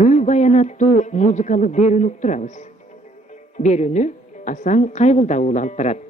Күү баянаттуу музыкалык берүүнү уктурабыз. Берүүнү Асан Кайгылдабыл алып барат.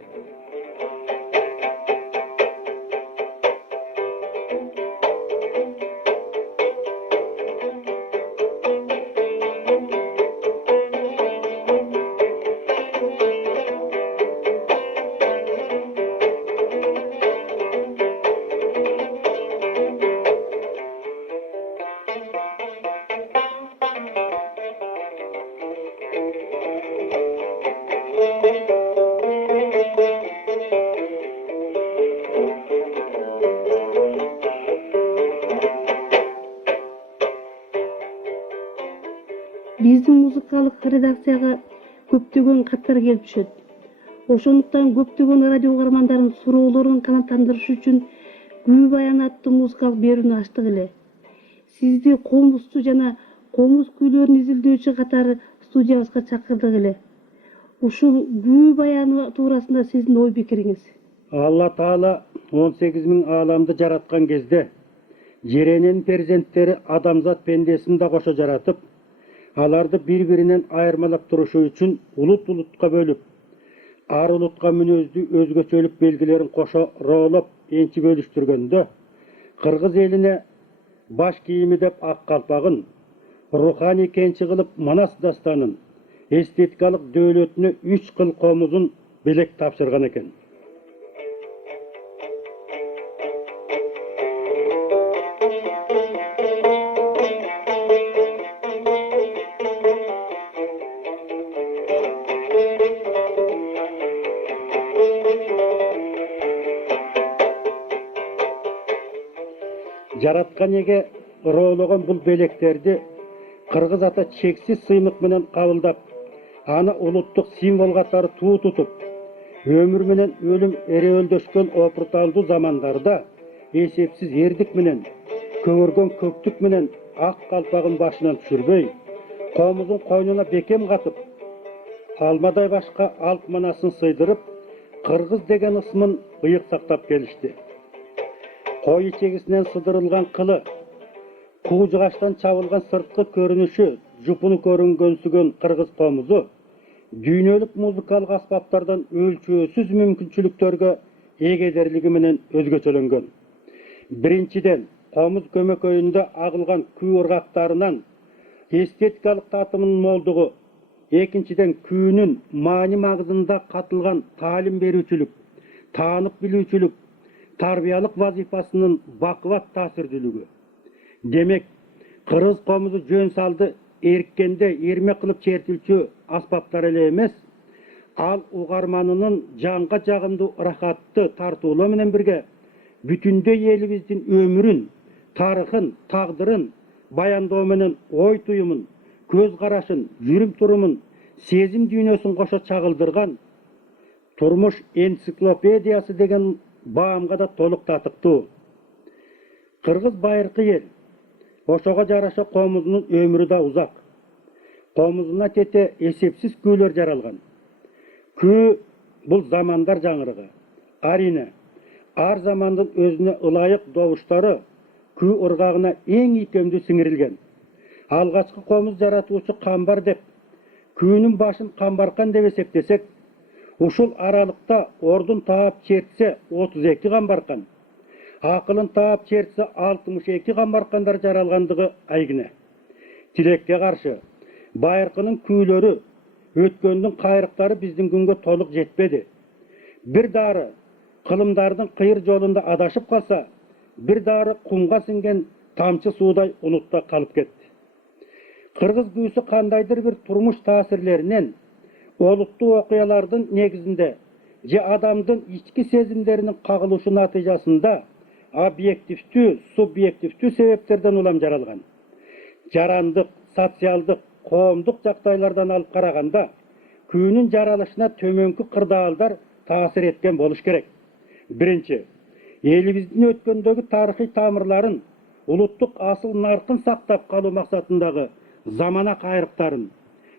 Биздин музыкалык редакцияга көптөгөн каттар келип түшөт. Ошондуктан көптөгөн радио угармандардын суроолорун канааттандырыш үчүн Күү баян аттуу музыкалык берүүнү ачтык эле. Сизди комузчу жана комуз күүлөрүн изилдөөчү катары студиябызга чакырдык эле. Ушул Күү баяны туурасында сиздин ой пикириңиз? Алла Таала 18 миң ааламды жараткан кезде жеренин перзенттери адамзат пендесин да кошо жаратып, аларды бири-биринен айырмалап турушу үчүн улут-улутка бөлүп, ар улутка мүнөздүү өзгөчөлүк белгилерин кошо роолоп энчи бөлүштүргөндө, кыргыз элине баш кийими деп ак калпагын, руханий кенчи кылып Манас дастанын, эстетикалык дөөлөтүнө 3 кыл комузун белек тапшырган экен. Жараткан эге роологон бул белектерди кыргыз ата чексиз сыймык менен кабылдап, аны улуттук символ катары туу тутуп, өмүр менен өлүм эреөлдөшкөн опурталдуу замандарда эсепсиз эрдик менен, көңөргөн көктүк менен ак калпагын башынан түшүрбөй, комузун койнуна бекем катып, алмадай башка алп манасын сыйдырып, кыргыз деген ысмын ыйык сактап келишти. Кой ичегисинен сыдырылган кылы, куу жыгачтан чабылган сырткы көрүнүшү жупуну көрүнгөнсүгөн кыргыз комузу дүйнөлүк музыкалык аспаптардан өлчөөсүз мүмкүнчүлүктөргө эгедерлиги менен өзгөчөлөнгөн. Биринчиден, комуз көмөкөйүндө агылган күү ыргактарынан эстетикалык татымынын молдугу, экинчиден күүнүн маани магызында катылган таалим берүүчүлүк, таанып билүүчүлүк, тарбиялык вазифасынын бакыбат таасирдүүлүгү. Демек, кыргыз комузу жөн салды эрккенде эрме кылып чертилчү аспаптар эле эмес, ал угарманынын жанга жагымдуу ырахатты тартуулоо менен бирге бүтүндөй элибиздин өмүрүн, тарыхын, тагдырын баяндоо менен ой туюмун, көз карашын, жүрүм турумун, сезим дүйнөсүн кошо чагылдырган турмуш энциклопедиясы деген баамга да толук татыктуу. Кыргыз байыркы эл, ошого жараша комузунун өмүрү да узак. Комузуна тете эсепсиз күүлөр жаралган. Күү бул замандар жаңырыгы. Арине, ар замандын өзүнө ылайык добуштары күү ыргагына эң ийкемдүү сиңирилген. Алгачкы комуз жаратуучу Камбар деп, күүнүн башын Камбаркан деп эсептесек, ушул аралыкта ордун таап чертсе 32 Камбаркан, акылын таап чертсе 62 Камбаркандар жаралгандыгы айгине. Тилекке каршы, байыркынын күүлөрү, өткөндүн кайрыктары биздин күнгө толук жетпеди. Бир дары кылымдардын кыйыр жолунда адашып калса, бир дары кумга сиңген тамчы суудай унутта калып кетти. Кыргыз күүсү кандайдыр бир турмуш таасирлеринен, олуттуу окуялардын негизинде же адамдын ички сезимдеринин кагылышы натыйжасында объективдүү, субъективдүү себептерден улам жаралган. Жарандык, социалдык, коомдук жактайлардан алып караганда, күүнүн жаралышына төмөнкү кырдаалдар таасир эткен болуш керек. Биринчи, элибиздин өткөндөгү тарыхый тамырларын, улуттук асыл наркын сактап калуу максатындагы замана кайрыктарын,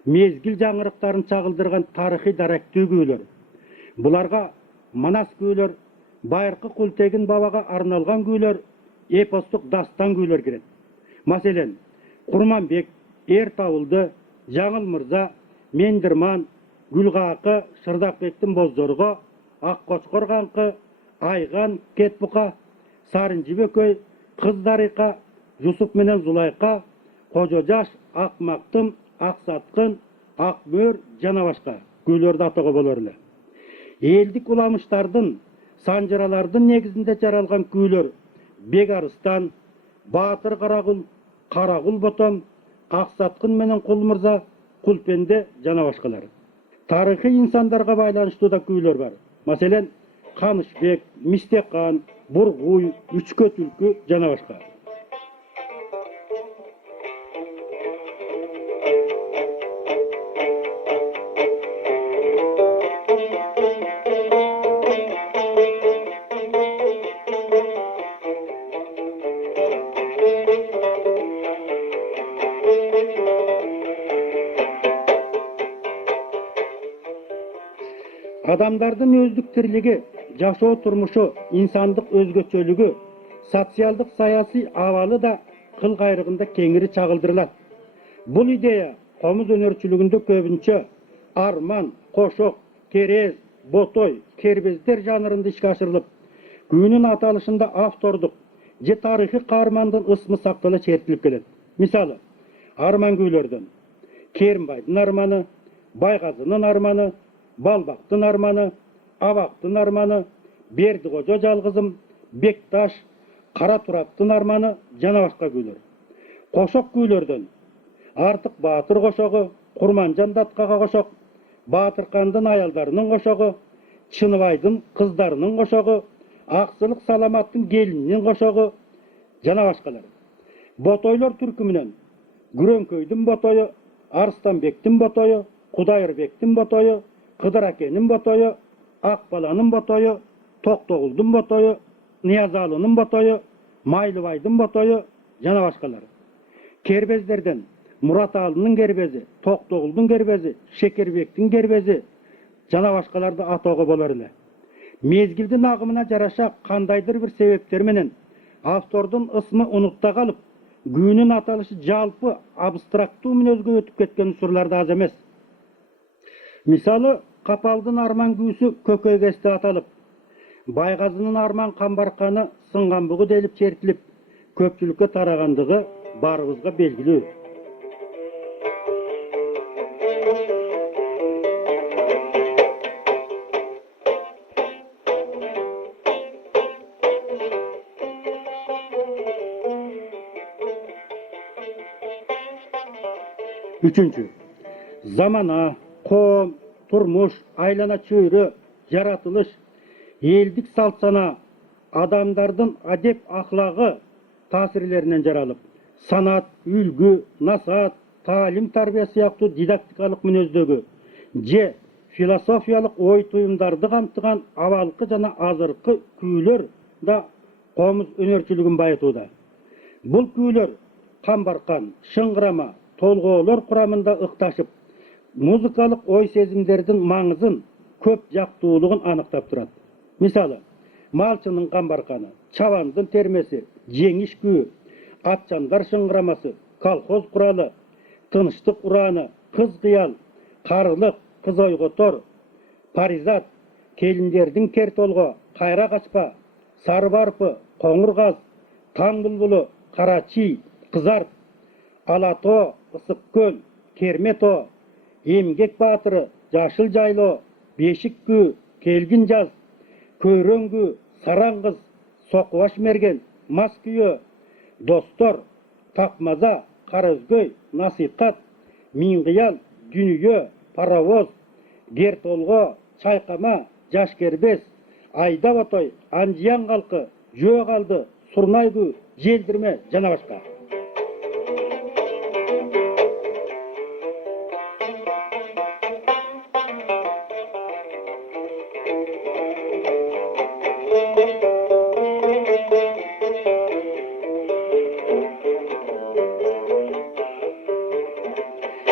мезгил жаңырыктарын чагылдырган тарыхый даректүү күүлөр. Буларга Манас күүлөр, байыркы Култегин бабага арналган күүлөр, эпостук дастан күүлөр кирет. Маселен, Курманбек, Ертауылды, Жаңыл Мырза, Мендірман, Гүлғақы, Шырдақбектің Боздорғы, Аққошқор қаңқы, Айған, Кетбұқа, Сарын Жібекөй, Қыздариқа, Жусуп менен Зулайқа, Қожожаш, Ақмақтым, Ақсатқын, Ақмөр, жана башка күйлөрдү атауга болор эле. Элдик уламыштардын, санжыралардын негизинде жаралган күйлөр Бек Арыстан, Баатыр Карагул, Карагул Ботом, Ақсатқын менен Кул Мырза, Кулпенде жана башкалары. Тарыхый инсандарга байланыштуу да күйлөр бар. Маселен, Канышбек, Мистеккан, Бургуй, Үчкө түлкү жана башка. Адамдардын өздүк тирлиги, жашоо турмушу, инсандык өзгөчөлүгү, социалдык саясий абалы да кыл кайрыгында кеңири чагылдырылат. Бул идея комуз өнөрчүлүгүндө көбүнчө арман, кошок, керез, ботой, кербездер жанрында ишке ашырылып, күнүн аталышында автордук же тарыхый каармандын ысмы сактала чертилип келет. Мисалы, арман күйлөрдөн Керимбайдын арманы, Байгазынын арманы, Балбактын арманы, Абактын арманы, Бердикожо жалгызым, Бекташ, Кара Тураптын арманы жана башка күйлөр. Кошок күйлөрдөн Артык Баатыр кошогу, Курманжан Даткага кошок, Баатыркандын аялдарынын кошогу, Чыныбайдын кыздарынын кошогу, Аксылык Саламаттын келининин кошогу жана башкалары. Ботойлор түркүмүнөн Күрөңкөйдүн ботою, Арстанбектин ботою, Кудайырбектин ботою, Кыдыр акенин ботою, Акбаланын ботою, Токтогулдун ботою, Ниязалынын ботою, Майлыбайдын ботою жана башкалары. Кербездерден Мураталынын кербези, Токтогулдун кербези, Шекербектин кербези жана башкаларды атоого болор эле. Мезгилдин агымына жараша кандайдыр бир себептер менен автордун ысмы унутта калып, күнүн аталышы жалпы абстрактуу мүнөзгө өтүп кеткен учурлар да аз эмес. Мисалы, Капалдын арман күүсү Көкөйгесте аталып, Байгазынын арман камбарканы Сынган бугу делип чертилип, көпчүлүккө тарагандыгы баарыбызга белгилүү. Үчүнчү, замана, коом, турмуш, айлана чөйрө, жаратылыш, элдик салт сана, адамдардын адеп ахлагы таасирлеринен жаралып, санат, үлгү, насаат, таалим тарбия сыяктуу дидактикалык мүнөздөгү же философиялык ой туюмдарды камтыган абалкы жана азыркы күйлөр да комуз өнөрчүлүгүн байытууда. Бул күйлөр камбаркан, шыңгырама, толгоолор курамында ыкташып, музыкалык ой сезимдердин маңызын, көп жактуулугун аныктап турат. Мисалы, Малчынын камбарканы, Чабандын термеси, Жеңиш күү, Атчандар шыңгырамасы, Колхоз куралы, Тыныштык ураны, Кыз кыял, Карылык, Кыз ойготор, Паризат, Келиндердин кер толго, Кайра качпа, Сары барпы, Коңур каз, Таң булбулу, Кара чий, Кызарт, Алато, Ысык көл, Кермето, Эмгек баатыры, Жашыл жайлоо, Бешик күү, Келгин жаз, Көйрөңгү, Саран кыз, Сокубаш мерген, Мас күйөө, Достор, Такмаза, Кара өзгөй, Насыйкат, Миң кыял, Дүнүйө, Паровоз, Кер толго, Чайкама, Жаш кербес, Айда ботой, Анжиян калкы, Жөө калды, Сурнай күү, Желдирме жана башка.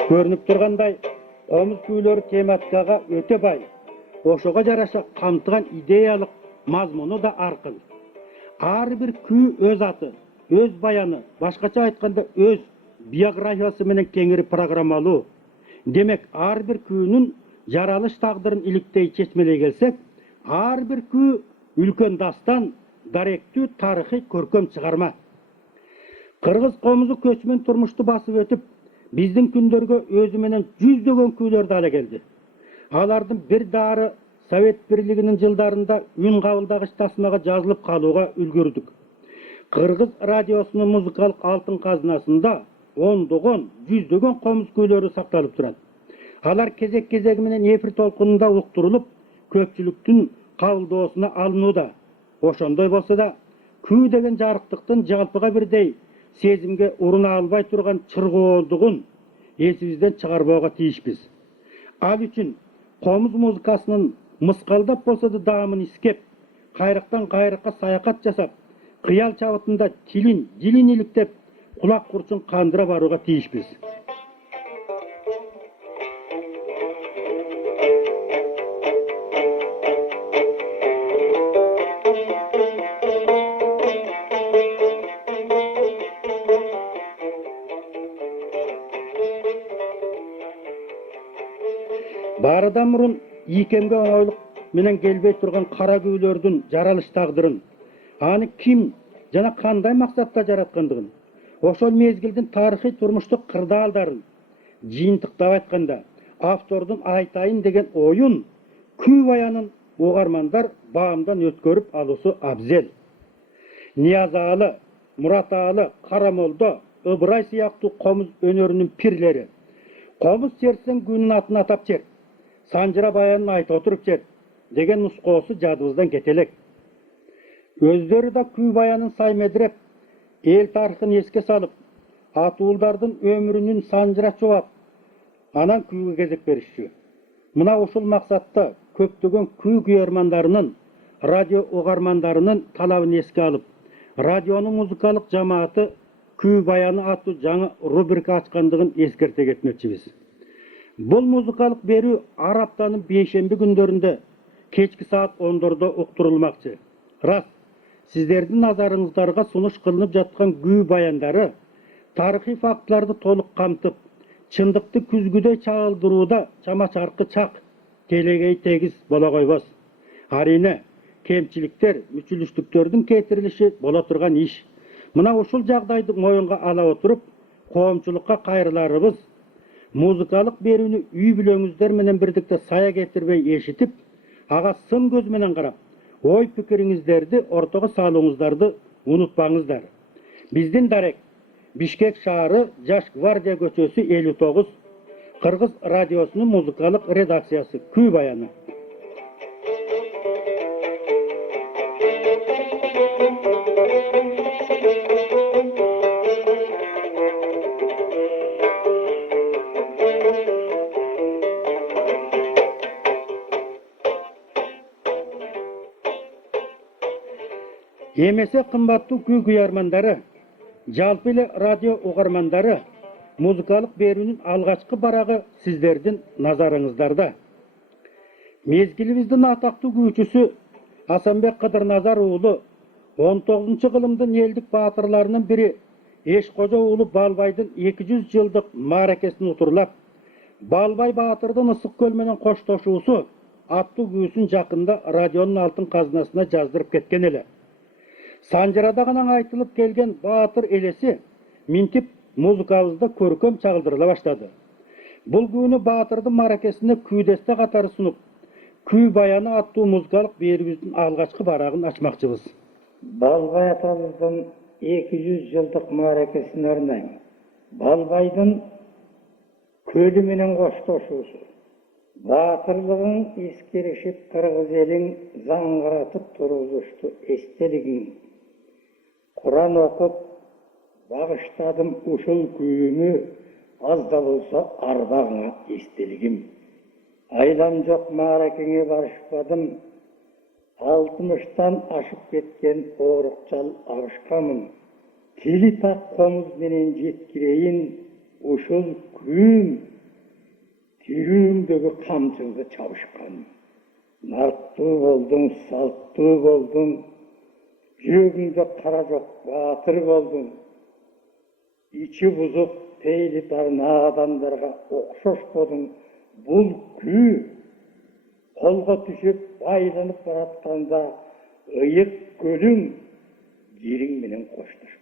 Көрүнүп тургандай, комуз күйлөр тематикага өтө бай. Ошого жараша камтыган идеялык мазмуну да аркын. Ар бир күү өз аты, өз баяны, башкача айтканда өз биографиясы менен кеңири программалуу. Демек, ар бир күүнүн жаралыш тагдырын иликтей чечмелей келсек, ар бир күү үлкөн дастан, даректүү тарыхый көркөм чыгарма. Кыргыз комузу көчмөн турмушту басып өтүп, биздин күндөргө өзү менен жүздөгөн күйлөрдү ала келди. Алардын бир дары Совет Бирлигинин жылдарында үн кабылдагыч тасмага жазылып калууга үлгүрдүк. Кыргыз радиосунун музыкалык алтын казынасында ондогон, жүздөгөн комуз күйлөрү сакталып турат. Алар кезек-кезеги менен эфир толкунунда уктурулуп, көпчүлүктүн кабылдоосуна алынууда. Ошондой болсо да, күү деген жарыктыктын жалпыга бирдей сезимге уруна албай турган чыргоолдугун эсибизден чыгарбоого тийишпиз. Ал үчүн комуз музыкасынын мыскалдап болсо да даамын искеп, кайрыктан кайрыкка саякат жасап, кыял чабытында жилин иликтеп, кулак курчун кандыра барууга тийишпиз. Барыдан мурун ийкемге оңойлук менен келбей турган кара күүлөрдүн жаралыш тагдырын, аны ким жана кандай максатта жараткандыгын, ошол мезгилдин тарыхый турмуштук кырдаалдарын жыйынтыктап айтканда, автордун айтайын деген оюн күү баянын угармандар баамдан өткөрүп алуусу абзел. Ниязалы, Мураталы, Карамолдо, Ыбырай сыяктуу комуз өнөрүнүн пирлери комуз чертсең күнүн атын атап чер, санжыра баянын айта отуруп чер деген нускоосу жадыбыздан кете элек. Өздөрү да күү баянын саймедиреп, эл тарыхын эске салып, атуулдардын өмүрүнүн санжыра чубап, анан күүгө кезек беришчү. Мына ушул максатта көптөгөн күү күйөрмандарынын, радио угармандарынын талабын эске алып, радионун музыкалык жамааты күү баяны аттуу жаңы рубрика ачкандыгын эскерте кетмекчибиз. Бул музыкалык берүү ар аптанын бейшемби күндөрүндө кечки саат 10дордо уктурулмакчы. Рас, сиздердин назарыңыздарга сунуш кылынып жаткан күү баяндары тарыхый фактыларды толук камтып, чындыкты күзгүдөй чагылдырууда чама-чаркы чак, келегей тегиз боло койбос. Арине, кемчиликтер, мүчүлүштүктөрдүн кетирилиши боло турган иш. Мына ушул жагдайды моюнга ала отуруп, коомчулукка кайрыларыбыз, музыкалык берүүнү үй бүлөңүздөр менен бирдикте сая кетирбей эшитип, ага сын көз менен карап, ой пикириңиздерди ортого салууңуздарды унутпаңыздар. Биздин дарек Бишкек шаары Жаш гвардия көчөсү 59, Кыргыз радиосунун музыкалык редакциясы, күү баяны. Эмесе кымбаттуу күү күйөрмандары, жалпы эле радио угармандары, музыкалык берүүнүн алгачкы барагы сиздердин назарыңыздарда. Мезгилибиздин атактуу күүчүсү Асанбек Кыдырназар уулу 19-кылымдын элдик баатырларынын бири Эшкожо уулу Балбайдын 200 жылдык мааракесин утурлап, Балбай баатырдын ысык көл менен коштошуусу аттуу күүсүн жакында радионун алтын казынасына жаздырып кеткен эле. Санжырада гана айтылып келген баатыр элеси минтип музыкабызда көркөм чагылдырыла баштады. Бул күнү баатырдын мааракесине күүдесте катары сунуп, күү баяны аттуу музыкалык берүүбүздүн алгачкы барагын ачмакчыбыз. Балбай атабыздын 200 жылдык мааракесине арнайм. Балбайдын көлү менен коштошуусу, баатырлыгын эскеришип кыргыз элин заңгыратып тургузушту эстелигиң. Куран окуп багыштадым ушул күйүмү, аз да болсо арбагыңа эстелигим. Айлам жок мааракеңе барышпадым, 60-тан ашып кеткен оорукчал абышкамын. Тили так комуз менен жеткирейин, ушул күйүм тирүүмдөгү камчыңды чабышкан. Нарттуу болдуң, салттуу болдуң, жүрөгүңдө кара жок баатыр болдуң. Ичи бузуп пейли барна адамдарга окшошподуң. Бул күү колго түшүп байланып баратканда ыйык көлүң жириң менен коштошкон.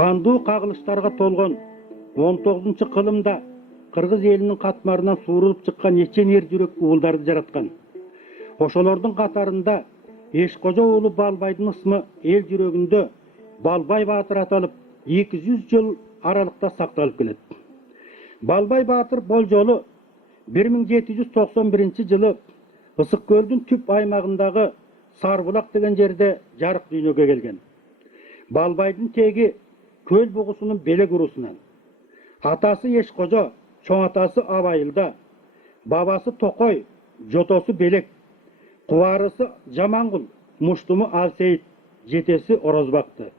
Кандуу кагылыштарга толгон 19-кылымда кыргыз элинин катмарынан суурулуп чыккан эчен эр жүрөк уулдарды жараткан. Ошолордун катарында Эшкожо уулу Балбайдын ысмы эл жүрөгүндө Балбай Баатыр аталып 200 жыл аралыкта сакталып келет. Балбай Баатыр болжолу 1791 жылы Ысык көлдүн түп аймагындагы Сарбулак деген жерде жарык дүйнөгө келген. Балбайдын теги көл бугусунун белек урусунан. Атасы Эшкожо, чоң атасы Абайылда, бабасы Токой, жотосу Белек, кубарысы Жамангул, муштуму Алсейит, жетеси Орозбакты.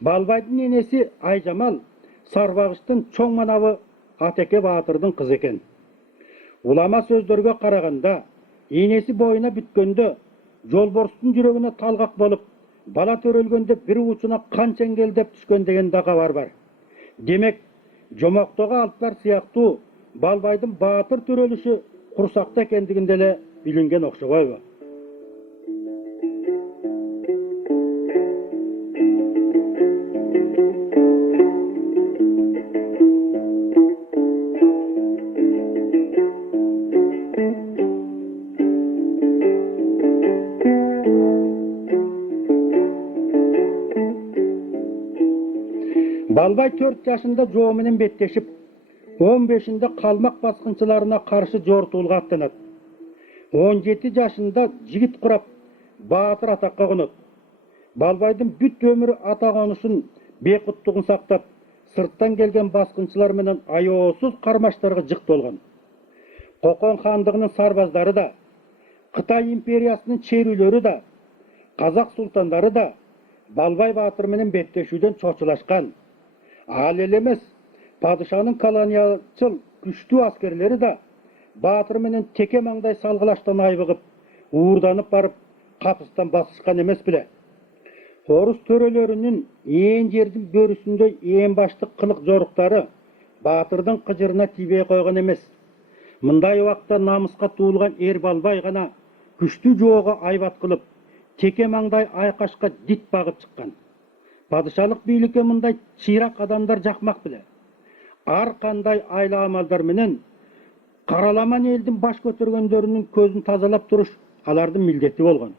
Балбайдын энеси Айжамал Сарбагыштын чоң манабы Атеке Баатырдын кызы экен. Улама сөздөргө караганда, энеси боюна бүткөндө жолборстун жүрөгүнө талгак болуп, бала төрөлгөндө бир учуна кан чеңгелдеп түшкөн деген да кабар бар. Демек, жомоктого алыптар сыяктуу Балбайдын Баатыр төрөлүшү курсакта экендигинде эле билинген окшобойбу? Балбай 4 жашында жоо менен беттешип, 15-inde калмак баскынчыларына каршы жортуулга аттанат. 17 жашында жигит курап, Баатыр атакка конот. Балбайдын бүт өмүрү ата конушун бекуттугун сактап, сырттан келген баскынчылар менен аеосуз кармаштарга жык болгон. Кокон хандыгынын сарбаздары да, Кытай империясынын черүүлөрү да, казак султандары да Балбай Баатыр менен беттешүүдөн чочулашкан. Ал эле эмес, падышанын колониялчыл күчтүү аскерлери да Баатыр менен теке маңдай салгылаштан айбыгып, уурданып барып, капыстан басышкан эмес беле. Орус төрөлөрүнүн ээн жердин бөрүсүндөй ээн баштык кылык жоруктары Баатырдын кыжырына тийбей койгон эмес. Мындай убакта намыска туулган эр Балбай гана күчтүү жоого айбат кылып, теке маңдай айкашка дит багып чыккан. Падышалык бийликке мындай чыйрак адамдар жакмак беле. Ар кандай айла амалдар менен караламан элдин баш көтөргөндөрүнүн көзүн тазалап туруш алардын милдети болгон.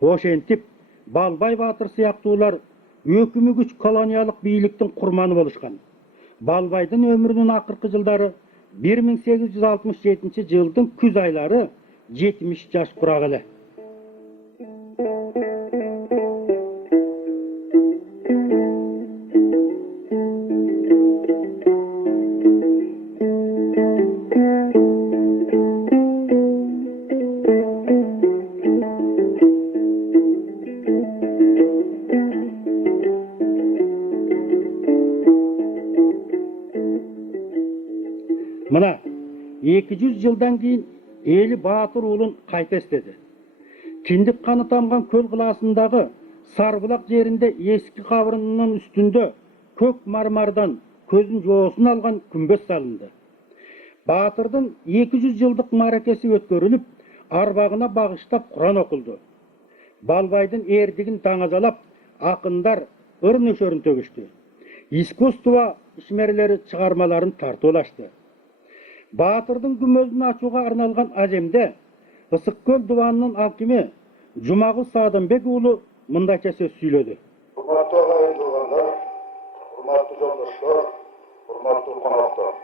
Ошентип, Балбай Баатыр сыяктуулар өкүмү күч колониялык бийликтин курманы болушкан. Балбайдын өмүрүнүн акыркы жылдары 1867 жылдын күз айлары 70 жаш курак эле. 200 жылдан кейін Eli Батыр ұлын қайта естеді. Киндік қаны тамған көл қыласындағы Сарбұлақ жерінде ескі қабырының үстінде көк мармардан көзін жоғысын алған күмбез салынды. Батырдың 200 жылдық маракесі өткөріліп, арбағына бағыштап Құран оқылды. Балбайдың ердігін таңазалап, ақындар ыр нөшерін төгішті. Искусство ишмерлері шығармаларын тартулашты. Батырдың күмбезін ашуға арналған әжемде Ысықкөл дуанының алкими Жұмағұл Садымбек ұлы мындайша сөз сөйледі. Құрметті ағайын туғандар, құрметті жолдаштар, құрметті қонақтар.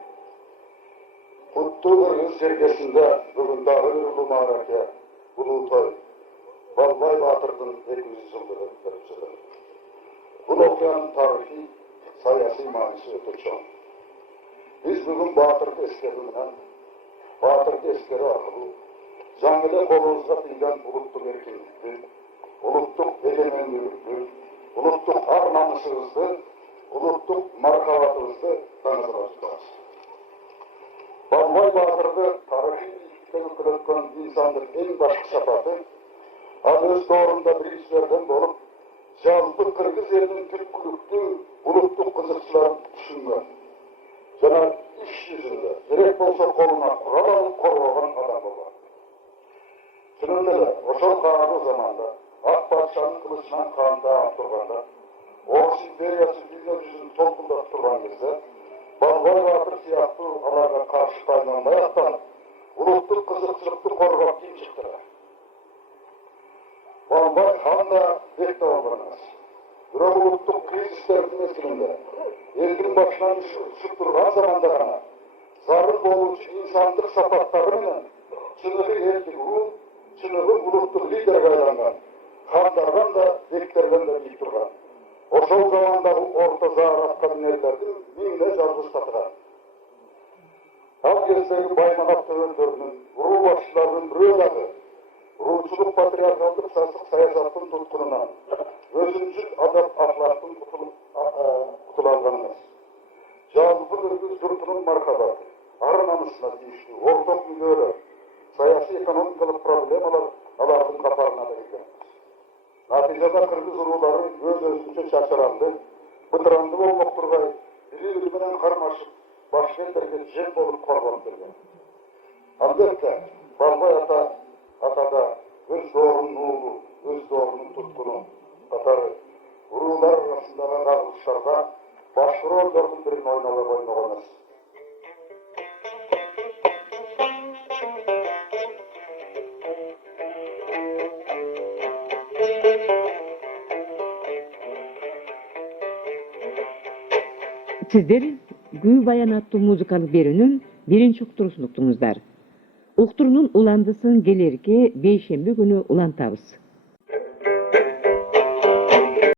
Құтты Қырғыз жергесінде бүгін дағы бір мараке, бұл той, Балбай Батырдың 200 жылдығы өтіп жатыр. Бұл оқиғаның тарихи, саяси маңызы өте чоң. Біз бүгін Батырды ескеруінен, Батырды ескеру арқылы, жаңылы қолымызға тиген ұлттық еркіндікті, ұлттық егеменділікті, ұлттық ар-намысымызды, ұлттық мархабатымызды таңызға тұтамыз. Балбай Батырды тарихи биіктен күрөткөн инсандық ең башқы сапаты, ал өз дорында біріншілерден болып, жалпы Қырғыз елінің түпкілікті ұлттық қызықшыларын түсінген. Жана іш жүзінде, керек болса қолына құрал алып қорғаған адам болған. Шынында да, ошол каалуу заманда, Ак патшанын кылычынан канды ап турганда, Орус империясы дүйнө жүзүн толкундап турган кезде, Балбай Батыр сыяктуу аларга каршы тайланбай аттанып, улуттук кызыкчылыкты коргоп ким чыкты. Балбай хан да бек те болгон эмес. Бирок улуттук кризистердин мезгилинде, элдин башынан түшүп турган заманда гана, зарыл болуучу инсандык сапаттары менен чыныгы элдик руу, чыныгы улуттук лидерге айланган, хандардан да, бектерден да бийик турган. Ошол замандагы орто заар аткаминерлердин миңине жалгыз татыган. Ал кездеги Байманап төбөлдөрүнүн, руу башчыларынын бирөө дагы руучулук патриархалдык сасык саясаттын туткунунан, өзүнчүл адап ахлактын кутула алган эмес. Жалпы Кыргыз журтунун мархабаты, ар-намысына тийиштүү орток мүддөөлөр, саясий экономикалык проблемалар алардын катарына кирген. Натыйжада Кыргыз уруулары өз-өзүнчө чачыранды, бытыранды болмок тургай, бири-бири менен кармашып, башкенттерге жем болуп коргонуп берген. Албетте, Балбай атада өз доорунун уулу, өз доорунун туткуну катары уруулар арасындагы кагылыштарда башкы ролдордун бирин ойнобой коймогон эмес. Сиздер Гүү Баян аттуу музыкалык берүүнүн биринчи уктуруусун уктуңуздар. Уктуруунун уландысын келерки бейшемби күнү улантабыз.